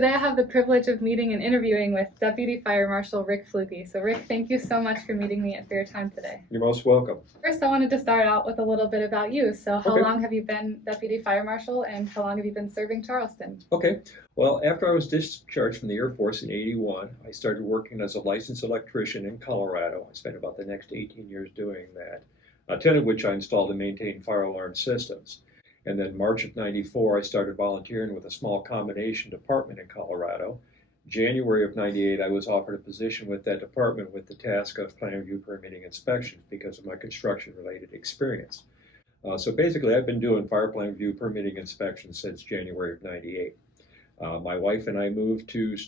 Today I have the privilege of meeting and interviewing with Deputy Fire Marshal Rick Fluegge. So Rick, thank you so much for meeting me and for your time today. You're most welcome. First, I wanted to start out with a little bit about you. So how Okay. long have you been Deputy Fire Marshal and how long have you been serving Charleston? Okay, well, after I was discharged from the Air Force in '81, I started working as a licensed electrician in Colorado. I spent about the next 18 years doing that, 10 of which I installed and maintained fire alarm systems. And then March of '94, I started volunteering with a small combination department in Colorado. January of '98, I was offered a position with that department with the task of plan review, permitting, inspections because of my construction-related experience. So basically, I've been doing fire plan review, permitting, inspections since January of '98. My wife and I moved to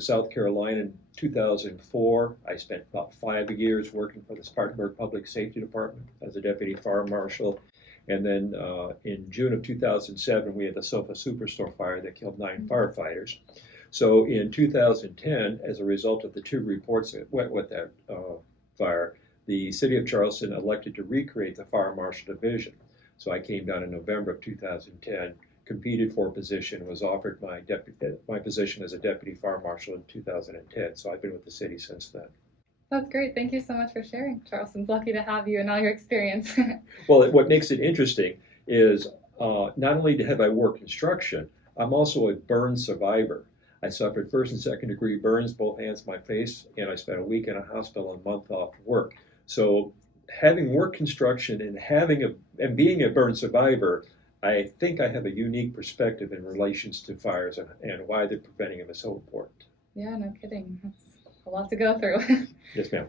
South Carolina in 2004. I spent about 5 years working for the Spartanburg Public Safety Department as a deputy fire marshal. And then in June of 2007, we had the Sofa Superstore fire that killed 9 firefighters. So in 2010, as a result of the 2 reports that went with that fire, the city of Charleston elected to recreate the Fire Marshal Division. So I came down in November of 2010, competed for a position, was offered my position as a deputy fire marshal in 2010. So I've been with the city since then. That's great. Thank you so much for sharing. Charleston's lucky to have you and all your experience. Well, what makes it interesting is not only have I worked construction, I'm also a burn survivor. I suffered 1st and 2nd degree burns, both hands, my face, and I spent a week in a hospital and a month off work. So having worked construction and being a burn survivor, I think I have a unique perspective in relations to fires and why they're preventing them is so important. Yeah, no kidding. That's a lot to go through. Yes, ma'am.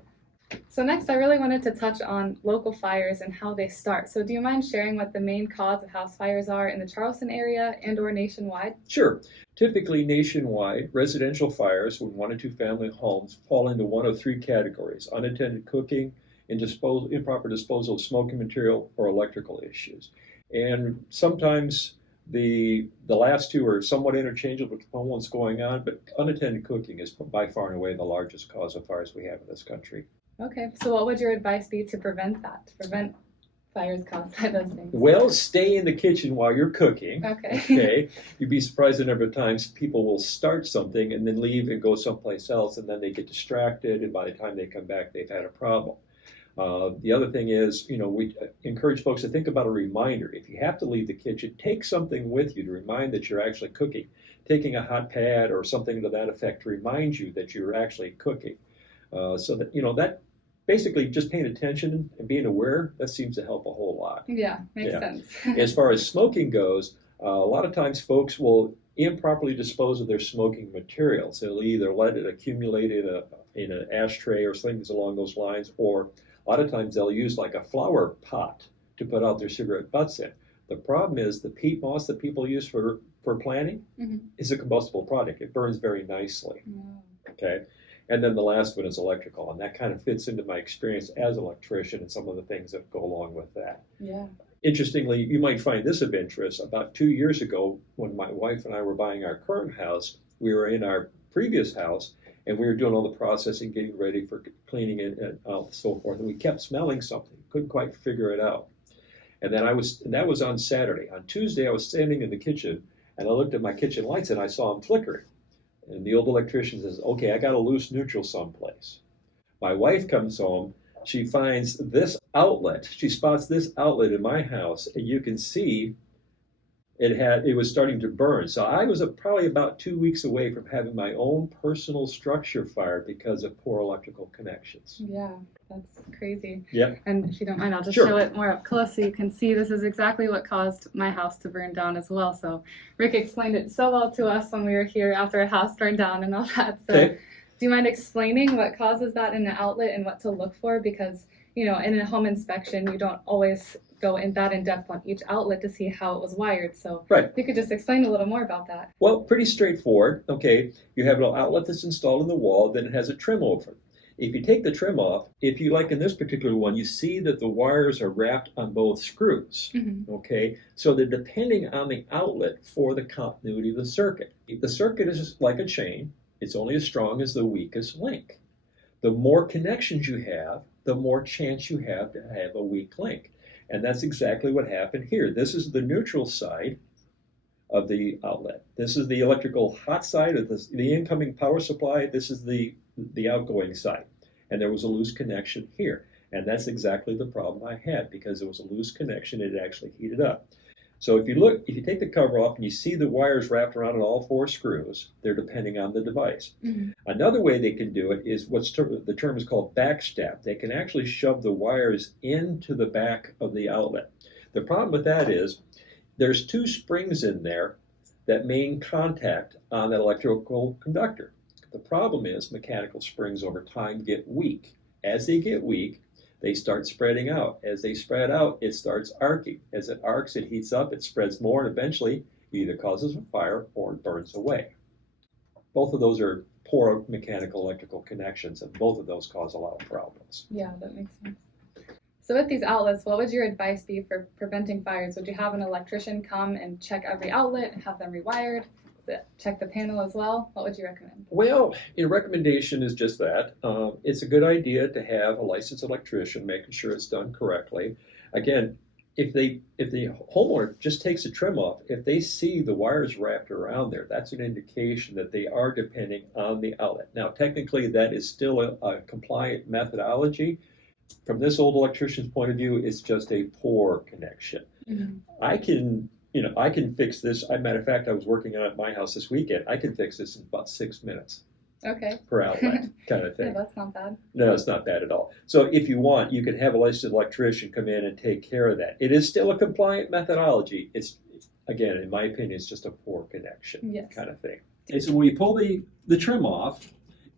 So next, I really wanted to touch on local fires and how they start. So do you mind sharing what the main cause of house fires are in the Charleston area and or nationwide? Sure. Typically nationwide, residential fires with 1 or 2 family homes fall into one of 3 categories: unattended cooking, improper disposal of smoking material, or electrical issues. And sometimes the last 2 are somewhat interchangeable with what's going on, but unattended cooking is by far and away the largest cause of fires we have in this country. Okay, so what would your advice be to prevent fires caused by those things? Well, stay in the kitchen while you're cooking. Okay. You'd be surprised the number of times people will start something and then leave and go someplace else, and then they get distracted, and by the time they come back, they've had a problem. The other thing is, we encourage folks to think about a reminder. If you have to leave the kitchen, take something with you to remind that you're actually cooking. Taking a hot pad or something to that effect to remind you that you're actually cooking. So that, that basically just paying attention and being aware, that seems to help a whole lot. Yeah, makes sense. As far as smoking goes, a lot of times folks will improperly dispose of their smoking materials. They'll either let it accumulate in an ashtray or things along those lines, or a lot of times they'll use like a flower pot to put out their cigarette butts in. The problem is the peat moss that people use for planting is a combustible product. It burns very nicely. Okay. And then the last one is electrical, and that kind of fits into my experience as an electrician and some of the things that go along with that. Yeah. Interestingly, you might find this of interest. About 2 years ago, when my wife and I were buying our current house, we were in our previous house, and we were doing all the processing, getting ready for cleaning it and so forth, and we kept smelling something. Couldn't quite figure it out. And then that was on Saturday. On Tuesday, I was standing in the kitchen, and I looked at my kitchen lights, and I saw them flickering. And the old electrician says, okay, I got a loose neutral someplace. My wife comes home, she finds this outlet, she spots this outlet in my house, and you can see it was starting to burn. So I was probably about 2 weeks away from having my own personal structure fire because of poor electrical connections. Yeah, that's crazy. Yeah. And if you don't mind, I'll just Sure. show it more up close so you can see this is exactly what caused my house to burn down as well. So Rick explained it so well to us when we were here after a house burned down and all that. So Okay. do you mind explaining what causes that in the outlet and what to look for? Because, in a home inspection, you don't always go in depth on each outlet to see how it was wired. So Right. if you could just explain a little more about that. Well, pretty straightforward. Okay, you have an outlet that's installed in the wall, then it has a trim over it. If you take the trim off, if you like in this particular one, you see that the wires are wrapped on both screws. Okay, so they're depending on the outlet for the continuity of the circuit. The circuit is just like a chain. It's only as strong as the weakest link. The more connections you have, the more chance you have to have a weak link. And that's exactly what happened here. This is the neutral side of the outlet. This is the electrical hot side of the incoming power supply. This is the outgoing side. And there was a loose connection here. And that's exactly the problem I had, because there was a loose connection. It actually heated up. So if you take the cover off and you see the wires wrapped around in all 4 screws, they're depending on the device. Mm-hmm. Another way they can do it is the term is called backstab. They can actually shove the wires into the back of the outlet. The problem with that is there's 2 springs in there that main contact on that electrical conductor. The problem is mechanical springs over time get weak. As they get weak, they start spreading out. As they spread out, it starts arcing. As it arcs, it heats up, it spreads more, and eventually it either causes a fire or it burns away. Both of those are poor mechanical electrical connections, and both of those cause a lot of problems. Yeah, that makes sense. So with these outlets, what would your advice be for preventing fires? Would you have an electrician come and check every outlet and have them rewired? Check the panel as well? What would you recommend? Well, a recommendation is just that. It's a good idea to have a licensed electrician making sure it's done correctly. Again, if the homeowner just takes the trim off, if they see the wires wrapped around there, that's an indication that they are depending on the outlet. Now, technically, that is still a compliant methodology. From this old electrician's point of view, it's just a poor connection. Mm-hmm. I can fix this. As a matter of fact, I was working on it at my house this weekend. I can fix this in about 6 minutes. Okay. Per outlet, kind of thing. Yeah, that's not bad. No, it's not bad at all. So if you want, you can have a licensed electrician come in and take care of that. It is still a compliant methodology. It's, again, in my opinion, it's just a poor connection. Yes. Kind of thing. And so when you pull the trim off,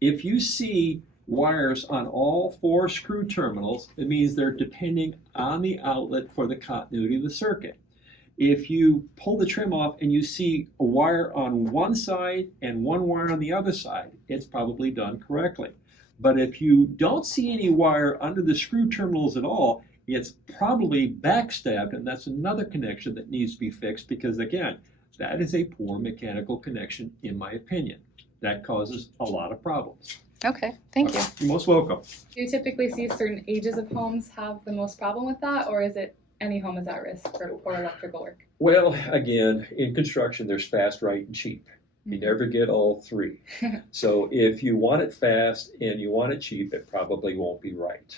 if you see wires on all 4 screw terminals, it means they're depending on the outlet for the continuity of the circuit. If you pull the trim off and you see a wire on one side and one wire on the other side, it's probably done correctly. But if you don't see any wire under the screw terminals at all, it's probably backstabbed, and that's another connection that needs to be fixed, because again, that is a poor mechanical connection in my opinion. That causes a lot of problems. Okay, thank you. You're most welcome. Do you typically see certain ages of homes have the most problem with that, or is it any home is at risk for poor electrical work? Well, again, in construction, there's fast, right, and cheap. You never get all 3. So if you want it fast and you want it cheap, it probably won't be right.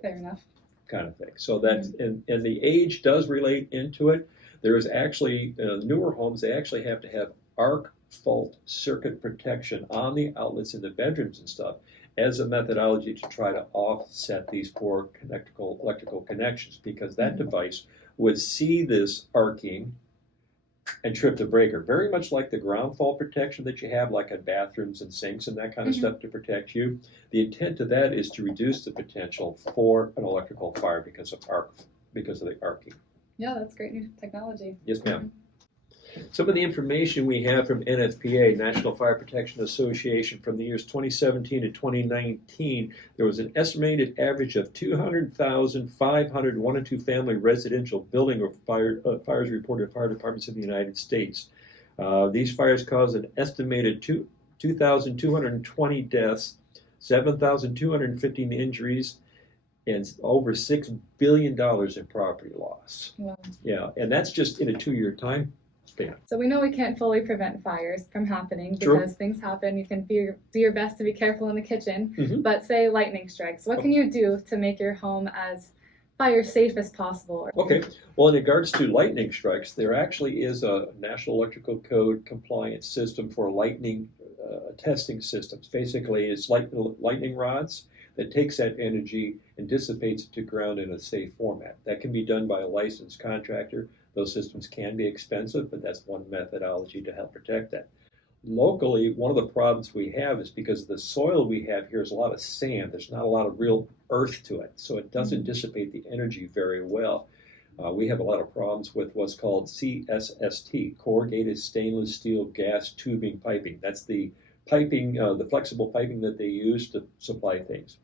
Fair enough. Kind of thing. So that, and the age does relate into it. There is actually, newer homes, they actually have to have arc fault circuit protection on the outlets in the bedrooms and stuff as a methodology to try to offset these poor electrical connections, because that device would see this arcing and trip the breaker, very much like the ground fault protection that you have, like in bathrooms and sinks and that kind of stuff to protect you. The intent of that is to reduce the potential for an electrical fire because of the arcing. Yeah, that's great new technology. Yes, ma'am. Some of the information we have from NFPA, National Fire Protection Association, from the years 2017 to 2019, there was an estimated average of 200,500 1 and 2 family residential building or fires reported at fire departments in the United States. These fires caused an estimated 2,220 deaths, 7,215 injuries, and over $6 billion in property loss. Wow. Yeah, and that's just in a 2-year time span. So we know we can't fully prevent fires from happening because things happen. You can do your best to be careful in the kitchen, but say lightning strikes. What can you do to make your home as fire safe as possible? Okay, well, in regards to lightning strikes, there actually is a National Electrical Code compliance system for lightning testing systems. Basically, it's lightning rods that takes that energy and dissipates it to ground in a safe format. That can be done by a licensed contractor. Those systems can be expensive, but that's one methodology to help protect that. Locally, one of the problems we have is because the soil we have here is a lot of sand. There's not a lot of real earth to it, so it doesn't dissipate the energy very well. We have a lot of problems with what's called CSST, corrugated stainless steel gas tubing piping. That's the piping, the flexible piping that they use to supply things.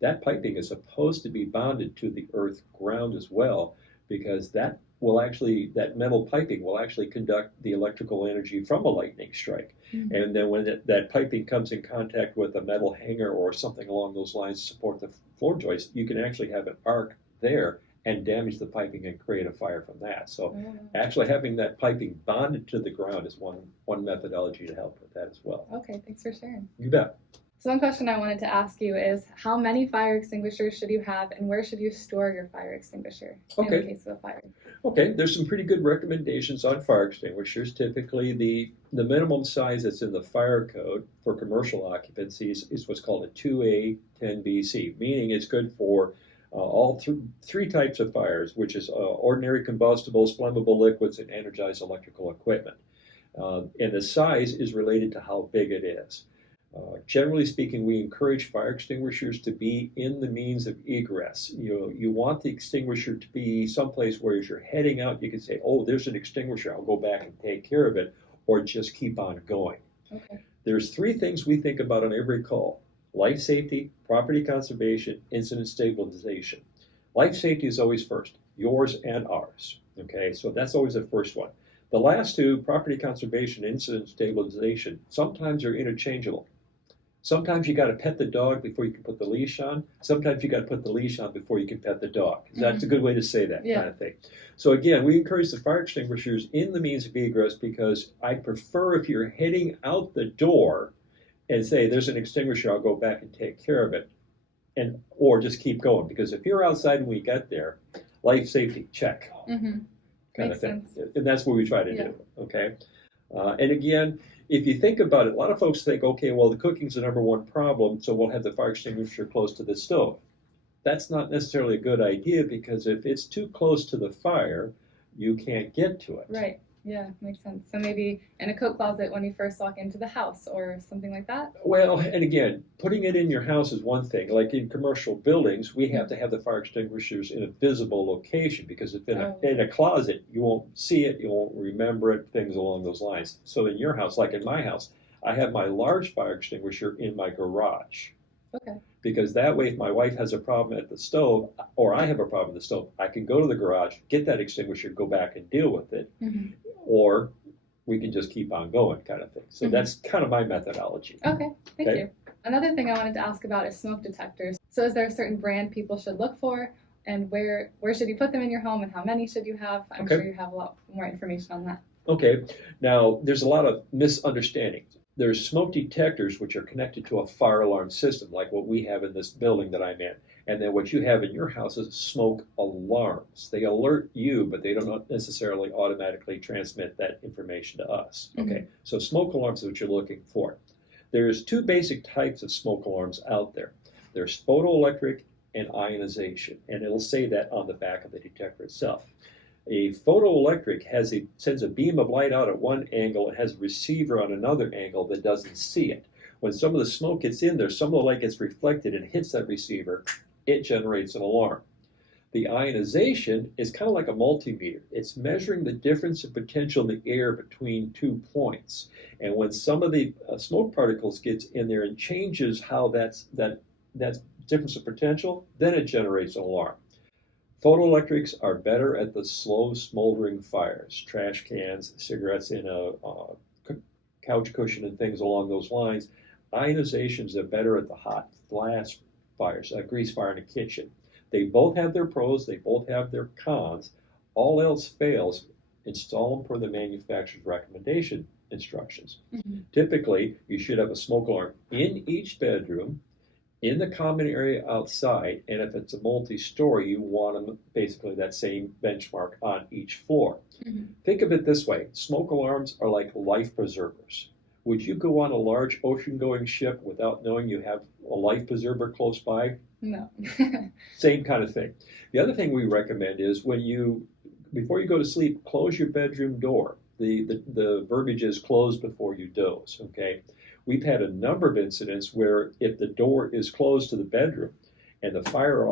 That piping is supposed to be bonded to the earth ground as well, because that metal piping will actually conduct the electrical energy from a lightning strike. And then when that piping comes in contact with a metal hanger or something along those lines to support the floor joist, you can actually have an arc there and damage the piping and create a fire from that. So actually having that piping bonded to the ground is one methodology to help with that as well. Okay, thanks for sharing. You bet. So one question I wanted to ask you is, how many fire extinguishers should you have, and where should you store your fire extinguisher in the case of a fire? Okay, there's some pretty good recommendations on fire extinguishers. Typically, the minimum size that's in the fire code for commercial occupancies is what's called a 2A 10BC, meaning it's good for all three types of fires, which is ordinary combustibles, flammable liquids, and energized electrical equipment. And the size is related to how big it is. Generally speaking, we encourage fire extinguishers to be in the means of egress. You want the extinguisher to be someplace where as you're heading out, you can say, oh, there's an extinguisher, I'll go back and take care of it, or just keep on going. Okay. There's three things we think about on every call: life safety, property conservation, incident stabilization. Life safety is always first, yours and ours. Okay, so that's always the first one. The last two, property conservation, incident stabilization, sometimes are interchangeable. Sometimes you got to pet the dog before you can put the leash on. Sometimes you got to put the leash on before you can pet the dog. That's a good way to say that kind of thing. So again, we encourage the fire extinguishers in the means of egress because I prefer if you're heading out the door and say, there's an extinguisher, I'll go back and take care of it, or just keep going. Because if you're outside when we get there, life safety, check. Kind Makes of thing. sense. And that's what we try to do, okay? And again, if you think about it, a lot of folks think, okay, well, the cooking's the number one problem, so we'll have the fire extinguisher close to the stove. That's not necessarily a good idea because if it's too close to the fire, you can't get to it. Right. Yeah, makes sense. So maybe in a coat closet when you first walk into the house or something like that? Well, and again, putting it in your house is one thing. Like in commercial buildings, we have to have the fire extinguishers in a visible location because if in a closet, you won't see it, you won't remember it, things along those lines. So in your house, like in my house, I have my large fire extinguisher in my garage. Okay. Because that way, if my wife has a problem at the stove, or I have a problem at the stove, I can go to the garage, get that extinguisher, go back and deal with it. Or we can just keep on going kind of thing. So that's kind of my methodology. Okay, thank you. Another thing I wanted to ask about is smoke detectors. So is there a certain brand people should look for? And where should you put them in your home and how many should you have? I'm sure you have a lot more information on that. Okay, now there's a lot of misunderstandings. There's smoke detectors which are connected to a fire alarm system like what we have in this building that I'm in. And then what you have in your house is smoke alarms. They alert you, but they don't necessarily automatically transmit that information to us. Okay, so smoke alarms is what you're looking for. There's two basic types of smoke alarms out there. There's photoelectric and ionization, and it'll say that on the back of the detector itself. A photoelectric sends a beam of light out at one angle and has a receiver on another angle that doesn't see it. When some of the smoke gets in there, some of the light gets reflected and hits that receiver, it generates an alarm. The ionization is kind of like a multimeter. It's measuring the difference in potential in the air between 2 points. And when some of the smoke particles gets in there and changes how that difference of potential, then it generates an alarm. Photoelectrics are better at the slow smoldering fires, trash cans, cigarettes in a couch cushion and things along those lines. Ionizations are better at the hot blast fires, a grease fire in a kitchen. They both have their pros, they both have their cons. All else fails, install them per the manufacturer's recommendation instructions. Typically, you should have a smoke alarm in each bedroom, in the common area outside, and if it's a multi-story, you want them basically that same benchmark on each floor. Think of it this way, smoke alarms are like life preservers. Would you go on a large ocean-going ship without knowing you have a life preserver close by? No. Same kind of thing. The other thing we recommend is before you go to sleep, close your bedroom door. The verbiage is close before you doze, okay? We've had a number of incidents where if the door is closed to the bedroom and the fire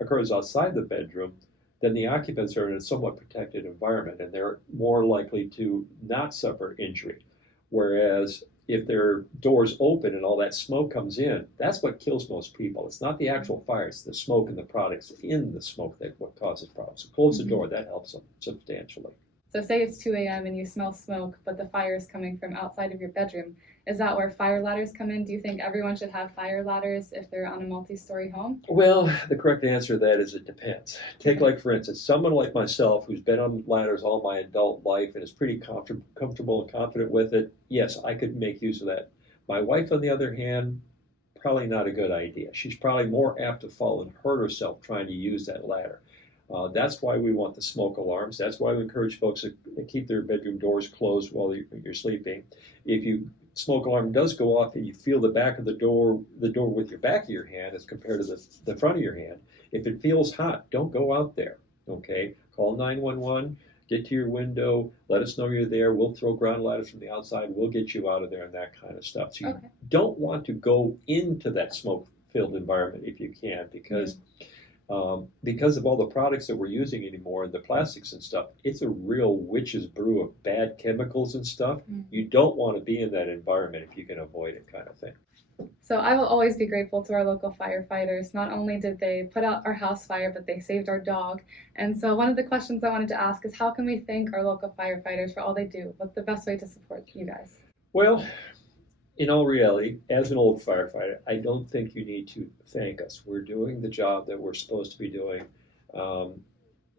occurs outside the bedroom, then the occupants are in a somewhat protected environment and they're more likely to not suffer injury. Whereas if their door's open and all that smoke comes in, that's what kills most people. It's not the actual fire, it's the smoke and the products in the smoke that what causes problems. So close the door, that helps them substantially. So say it's 2 a.m. and you smell smoke, but the fire is coming from outside of your bedroom. Is that where fire ladders come in? Do you think everyone should have fire ladders if they're on a multi-story home? Well, the correct answer to that is it depends. Take, like, for instance, someone like myself who's been on ladders all my adult life and is pretty comfortable and confident with it. Yes, I could make use of that. My wife, on the other hand, probably not a good idea. She's probably more apt to fall and hurt herself trying to use that ladder. That's why we want the smoke alarms. That's why we encourage folks to keep their bedroom doors closed while you're sleeping. If your smoke alarm does go off and you feel the back of the door with your back of your hand as compared to the front of your hand, if it feels hot, don't go out there, okay? Call 911, get to your window, let us know you're there. We'll throw ground ladders from the outside. We'll get you out of there and that kind of stuff. So you don't want to go into that smoke-filled environment if you can, because of all the products that we're using anymore, and the plastics and stuff, it's a real witch's brew of bad chemicals and stuff. You don't want to be in that environment if you can avoid it, kind of thing. So I will always be grateful to our local firefighters. Not only did they put out our house fire, but they saved our dog. And so one of the questions I wanted to ask is, how can we thank our local firefighters for all they do? What's the best way to support you guys? Well, in all reality, as an old firefighter, I don't think you need to thank us. We're doing the job that we're supposed to be doing.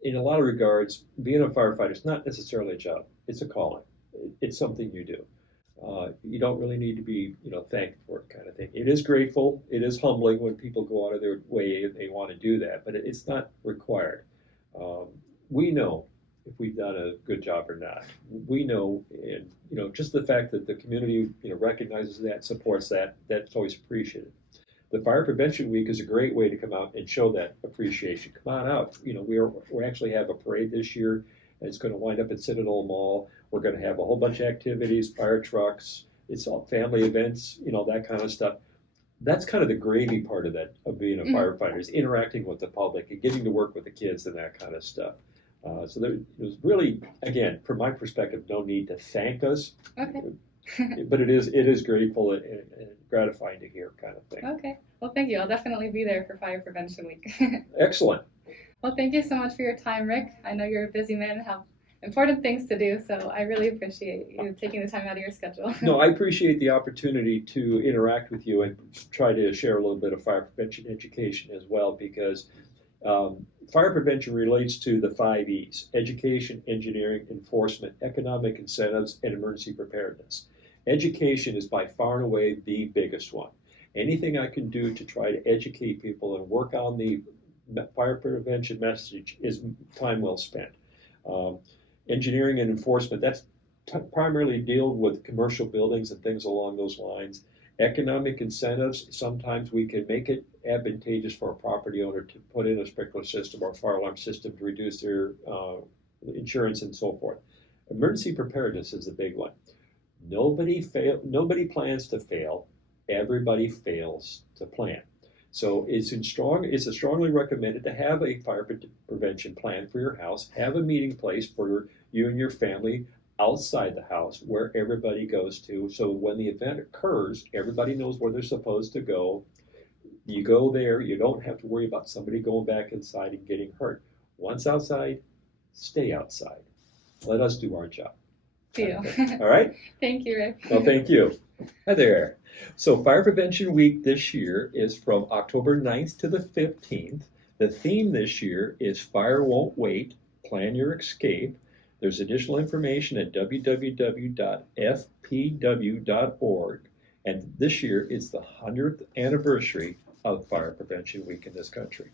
In a lot of regards, being a firefighter is not necessarily a job. It's a calling. It's something you do. You don't really need to be, thanked for it, kind of thing. It is grateful. It is humbling when people go out of their way and they want to do that, but it's not required. We know if we've done a good job or not. We know, and just the fact that the community recognizes that, supports that, that's always appreciated. The Fire Prevention Week is a great way to come out and show that appreciation. Come on out. We actually have a parade this year. It's going to wind up at Citadel Mall. We're going to have a whole bunch of activities, fire trucks. It's all family events, that kind of stuff. That's kind of the gravy part of being a firefighter, is interacting with the public and getting to work with the kids and that kind of stuff. So there's really, again, from my perspective, no need to thank us. Okay. But it is grateful and gratifying to hear, kind of thing. Okay. Well, thank you. I'll definitely be there for Fire Prevention Week. Excellent. Well, thank you so much for your time, Rick. I know you're a busy man and have important things to do, so I really appreciate you taking the time out of your schedule. No, I appreciate the opportunity to interact with you and try to share a little bit of fire prevention education as well, because fire prevention relates to the 5 E's: education, engineering, enforcement, economic incentives, and emergency preparedness. Education is by far and away the biggest one. Anything I can do to try to educate people and work on the fire prevention message is time well spent. Engineering and enforcement, that's primarily deal with commercial buildings and things along those lines. Economic incentives, sometimes we can make it advantageous for a property owner to put in a sprinkler system or a fire alarm system to reduce their insurance and so forth. Emergency preparedness is the big one. Nobody plans to fail. Everybody fails to plan. So it's strongly recommended to have a fire prevention plan for your house. Have a meeting place for you and your family outside the house where everybody goes to. So when the event occurs, everybody knows where they're supposed to go. You go there. You don't have to worry about somebody going back inside and getting hurt. Once outside, stay outside. Let us do our job. Deal. All right? Thank you, Rick. Well, thank you. Hi there. So Fire Prevention Week this year is from October 9th to the 15th. The theme this year is Fire Won't Wait, Plan Your Escape. There's additional information at www.fpw.org. And this year is the 100th anniversary of Fire Prevention Week in this country.